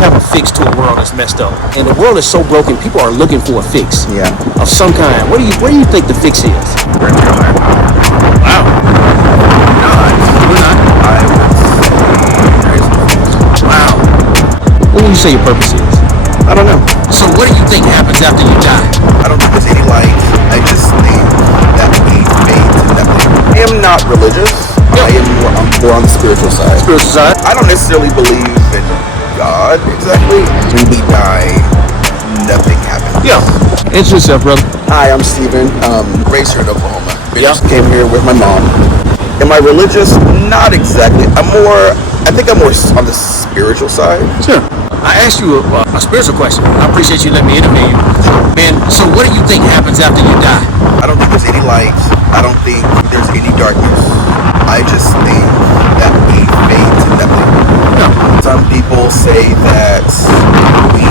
have a fix to a world that's messed up, and the world is so broken. People are looking for a fix, of some kind. What do you think the fix is? We're real high power. Wow. We're not. I would say there is no fix. Wow. What would you say your purpose is? I don't know. So what do you think happens after you die? I don't think there's any light. I just think that we fade to nothing. I am not religious. Yeah. I'm more on the spiritual side. Spiritual side? I don't necessarily believe in God exactly. When we die, nothing happens. Yeah. Introduce yourself, brother. Hi, I'm Steven. Raised here in Oklahoma. Yeah. Came here with my mom. Am I religious? Not exactly. I think I'm more on the spiritual side. Sure. I asked you a spiritual question. I appreciate you letting me interview you. Man, so what do you think happens after you die? I don't think there's any light. I don't think there's any darkness. I just think that we fade to nothing. Yeah. Some people say that we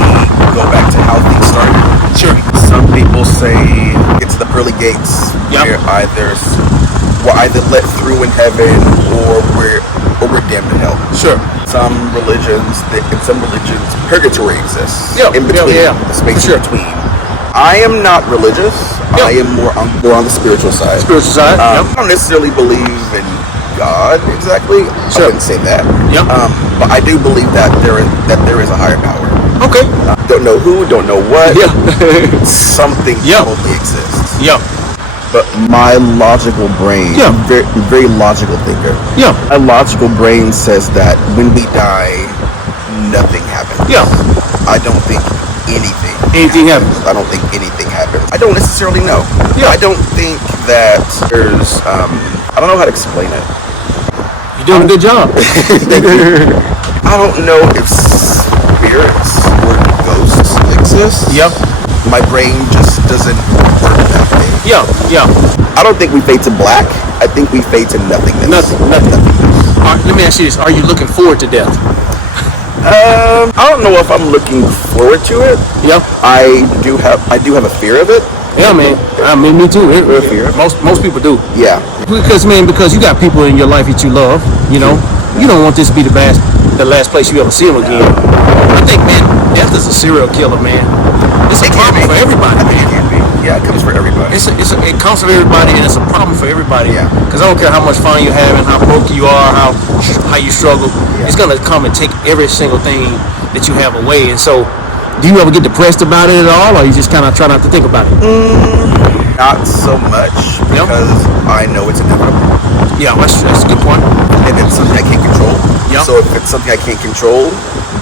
go back to how things started. Sure. Some people say it's the pearly gates. Yep. We're either let through in heaven or we're damned in hell. Sure. In some religions, purgatory exists. Yeah. In between, Yeah. the space Sure. in between. I am not religious. Yeah. I am more on the spiritual side. Spiritual side? I don't necessarily believe in God exactly. Sure. I wouldn't say that. Yep. But I do believe that there is a higher power. Okay. Don't know who, don't know what. Yeah. Something Yeah. probably exists. Yeah. But my logical brain, Yeah. very, very logical thinker. Yeah. My logical brain says that when we die, nothing happens. Yeah. I don't think anything. Anything happens. I don't think anything happens. I don't necessarily know. Yeah. I don't think that there's. I don't know how to explain it. You're doing a good job. I don't know if spirits or ghosts exist. Yep. My brain just doesn't work that way. Yeah. Yeah. I don't think we fade to black. I think we fade to nothingness. Nothing. All right, let me ask you this: are you looking forward to death? I don't know if I'm looking forward to it. Yeah. I do have a fear of it. Yeah, man. I mean, me too. Fear. Most people do. Yeah. Because you got people in your life that you love. You know, you don't want this to be the last place you ever see them again. I think, man, death is a serial killer, man. It's a problem for everybody, man. It can be. Yeah, it comes for everybody. It comes for everybody, and it's a problem for everybody. Yeah. Because I don't care how much fun you're having, how broke you are, how you struggle. Yeah. It's gonna come and take every single thing that you have away. And so, do you ever get depressed about it at all, or you just kind of try not to think about it? Not so much because I know it's inevitable. Yeah, that's a good point. And it's something I can't control. Yep. So if it's something I can't control,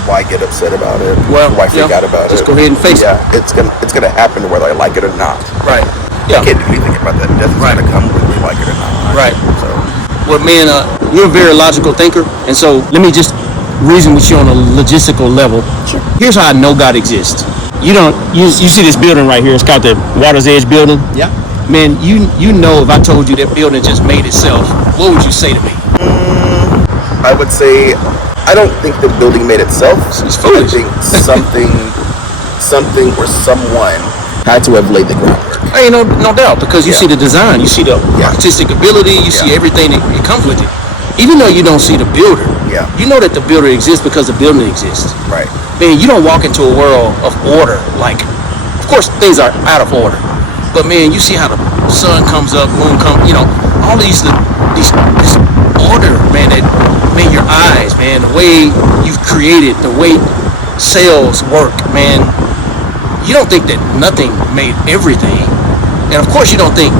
why get upset about it? Well, why freak out about just it? go ahead and face it. Yeah, it's gonna happen whether I like it or not. Right. Yeah. I can't do anything about that. Death is Right. gonna come whether we like it or not. Right. So Well, man, you're a very logical thinker, and so let me just reason with you on a logistical level. Sure. Here's how I know God exists. You see this building right here? It's called the Water's Edge building. yeah. Man, you know, if I told you that building just made itself, what would you say to me? I would say I don't think the building made itself. It's foolish. I think something or someone had to have laid the groundwork. Ain't no doubt, because you Yeah. see the design, you see the Yeah. artistic ability, you see Yeah. everything that comes with it. Even though you don't see the builder, Yeah. you know that the builder exists because the building exists. Right. Man, you don't walk into a world of order. Like, of course, things are out of order, but man, you see how the sun comes up, moon comes. You know, all this order, man. Man, your eyes, man, the way you've created, the way cells work, man. You don't think that nothing made everything, and of course, you don't think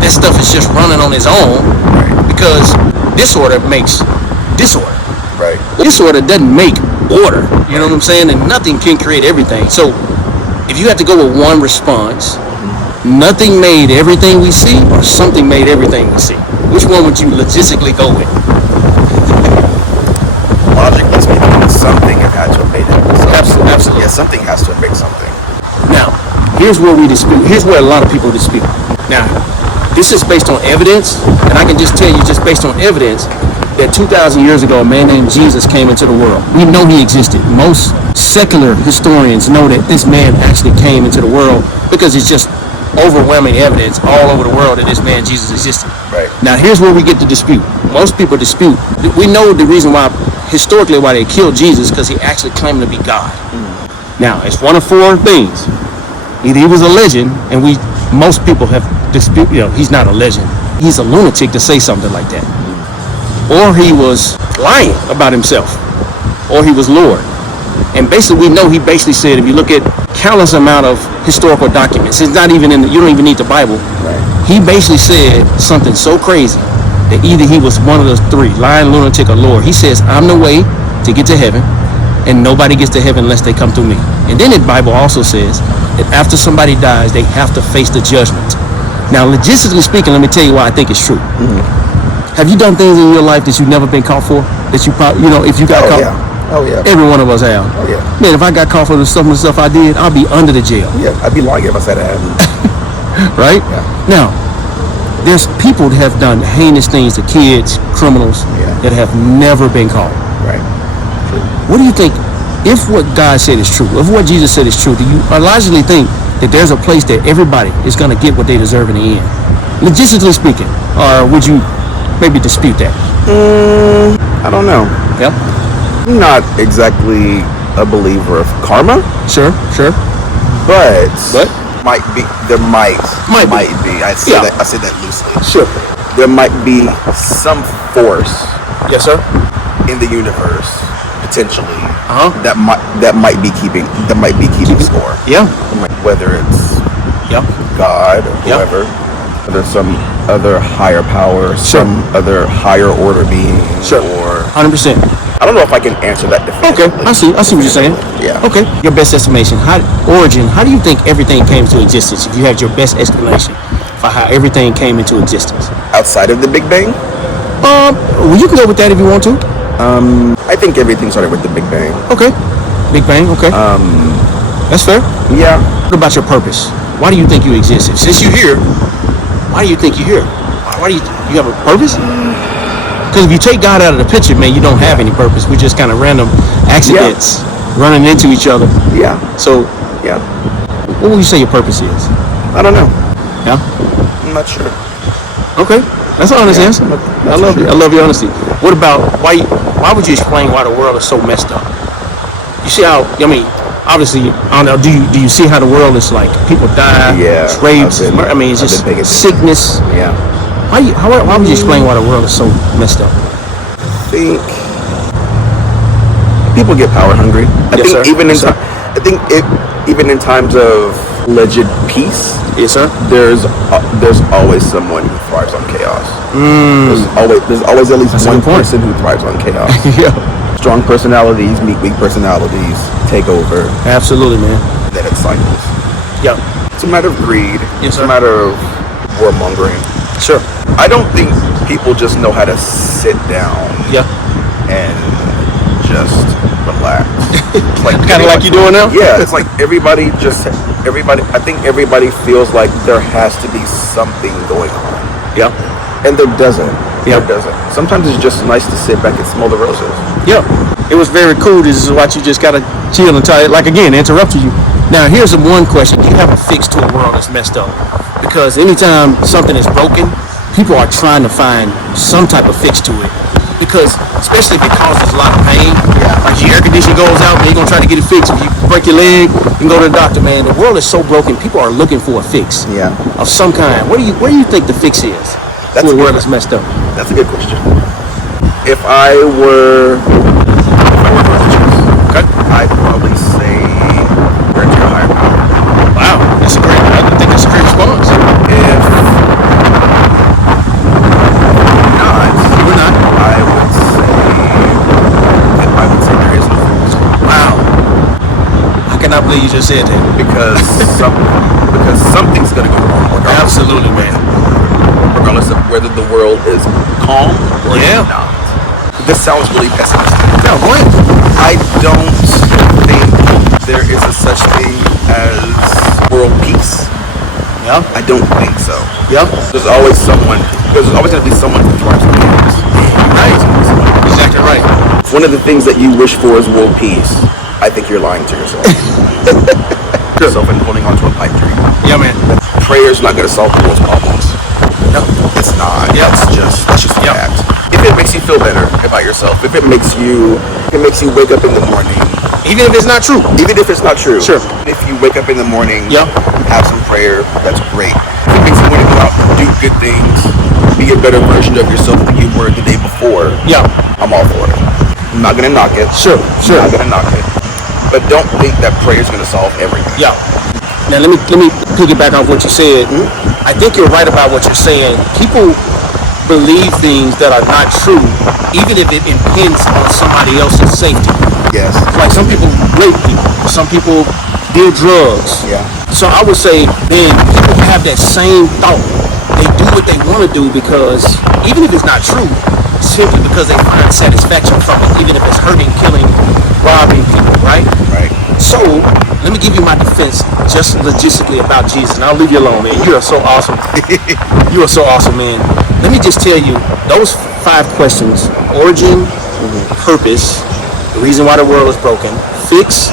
that stuff is just running on its own, Right. because disorder makes disorder. Right. Disorder doesn't make order. You know what I'm saying? And nothing can create everything. So if you have to go with one response, nothing made everything we see, or something made everything we see, which one would you logistically go with? Logic lets me know that something had to have made it. Absolutely. Yeah, something has to have made something. Now, here's where we dispute. Here's where a lot of people dispute. Now, this is based on evidence, and I can just tell you, just based on evidence, that 2,000 years ago, a man named Jesus came into the world. We know he existed. Most secular historians know that this man actually came into the world because it's just overwhelming evidence all over the world that this man Jesus existed. Right. Now, here's where we get to dispute. Most people dispute. We know the reason why historically why they killed Jesus, because he actually claimed to be God. Now, it's one of four things. Either he was a legend, and most people have disputed, he's not a legend. He's a lunatic to say something like that. Or he was lying about himself. Or he was Lord. And basically, we know he basically said, if you look at countless amount of historical documents, it's not even you don't even need the Bible. Right. He basically said something so crazy that either he was one of those three, lying, lunatic, or Lord. He says, I'm the way to get to heaven, and nobody gets to heaven unless they come through me. And then the Bible also says that after somebody dies, they have to face the judgment. Now, logistically speaking, let me tell you why I think it's true. Have you done things in your life that you've never been caught for? That you probably, if you got caught? Yeah. Oh, yeah. Every one of us have. Oh, yeah. Man, if I got caught for some of the stuff I did, I'll be under the jail. Yeah, I'd be lying if I said I hadn't. Right? Yeah. Now, there's people that have done heinous things to kids, criminals, that have never been caught. Right. True. What do you think, if what God said is true, if what Jesus said is true, do you logically think that there's a place that everybody is going to get what they deserve in the end? Logistically speaking, or would you maybe dispute that? I don't know. Yep. I'm not exactly a believer of karma, Sure. but But? might be. There might be. I say Yeah. that. I say that loosely. Sure. There might be some force Yes, sir. in the universe potentially Uh-huh. that might be keeping score. Yeah. Whether it's Yep. God or Yep. whoever, there's some other higher power, Sure. some other higher order being, Sure. or 100%. I don't know if I can answer that Okay, definitively. I see what you're saying. Yeah. Okay. Your best estimation. How do you think everything came into existence? If you had your best explanation for how everything came into existence. Outside of the Big Bang, Well, you can go with that if you want to. I think everything started with the Big Bang. Okay. Big Bang, okay. That's fair. Yeah. What about your purpose? Why do you think you exist? Since you're here, why do you think you're here? Why do you have a purpose? Because if you take God out of the picture, man, you don't have any purpose. We're just kind of random accidents running into each other. Yeah. So, Yeah. what would you say your purpose is? I don't know. Yeah. I'm not sure. Okay, that's an honest Yeah, answer. that's I love true. you. I love your honesty. What about why would you explain why the world is so messed up? You see how? I mean, obviously, I don't know. Do you see how the world is like? People die. Yeah, It's rapes. I've been- I mean, it's I've just been paying attention. sickness. Yeah. Why would you explain why the world is so messed up? I think people get power hungry. I Yes, think sir. even in Yes, sir. even in times of alleged peace, Yes, sir. there's always someone who thrives on chaos. There's always at least That's a one good point. person who thrives on chaos. Yeah, Strong personalities meet weak personalities, take over, absolutely, man. then it cycles. Yeah, It's a matter of greed. Yes, It's sir. a matter of warmongering. sure. I don't think people just know how to sit down Yeah, and just relax. kind of like you doing now. Yeah, it's like everybody. I think everybody feels like there has to be something going on, Yeah, and there doesn't. Yeah. There doesn't. Sometimes it's just nice to sit back and smell the roses. yeah. It was very cool. This is what you just gotta chill and try. Like again, interrupting you. Now here's the one question: do you have a fix to a world that's messed up? Because anytime something is broken, people are trying to find some type of fix to it. Because especially if it causes a lot of pain, like your air conditioner goes out, man, you're gonna try to get it fixed. If you break your leg, you can go to the doctor, man. The world is so broken, people are looking for a fix Yeah. of some kind. Where do you think the fix is That's to a a world good that's messed up? That's a good question. If I were religious, Okay. I'd probably say turn to your higher power. Wow, I think that's a great response. If not, We're not. I would say there is no fix. Wow. I cannot believe you just said that. because something's gonna go wrong Absolutely, man. regardless of whether the world is calm or Yeah. not. This sounds really pessimistic. No, what? I don't think there is a such thing as world peace. Yeah. I don't think so. Yeah. There's always gonna be someone who thrives on chaos. Right. Exactly right. If one of the things that you wish for is world peace, I think you're lying to yourself. Yourself and holding onto a pipe dream. Yeah, man. Prayer's not gonna solve the world's problems. Yep. It's not. Yep. That's just a Yep. fact. If if it makes you feel better about yourself, if it makes you wake up in the morning, Even if it's not true. even if it's not true. Sure. If you wake up in the morning, Yep. have some prayer, that's great. If it makes you want to go out and do good things, be a better version of yourself than you were the day before, Yeah. I'm all for it. I'm not gonna knock it. Sure. I'm not gonna knock it. But don't think that prayer is gonna solve everything. Yeah. Now let me piggyback off what you said. I think you're right about what you're saying. People believe things that are not true, even if it impinges on somebody else's safety. Yes. Like some people rape people, some people deal drugs. Yeah. So I would say, man, people have that same thought. They do what they want to do because, even if it's not true, simply because they find satisfaction from it, even if it's hurting, killing, robbing people, right? Right. So, let me give you my defense just logistically about Jesus, and I'll leave you alone, man. You are so awesome. You are so awesome, man. Let me just tell you, those 5 questions: origin, purpose, the reason why the world is broken, fix,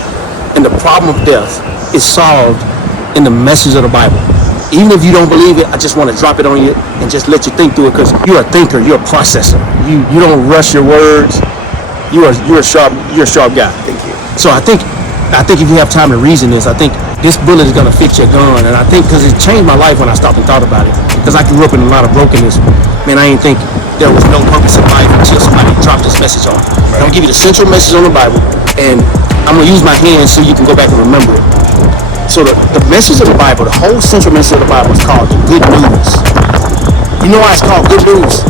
and the problem of death is solved in the message of the Bible. Even if you don't believe it, I just want to drop it on you and just let you think through it, because you're a thinker, you're a processor. You don't rush your words. You're a sharp guy. Thank you. So I think if you have time to reason this, I think this bullet is gonna fit your gun, and I think because it changed my life when I stopped and thought about it. Because I grew up in a lot of brokenness. Man, I didn't think there was no purpose in life until somebody dropped this message on me. I'm gonna give you the central message on the Bible, and I'm gonna use my hands so you can go back and remember it. So the message of the Bible, the whole central message of the Bible is called the good news. You know why it's called good news?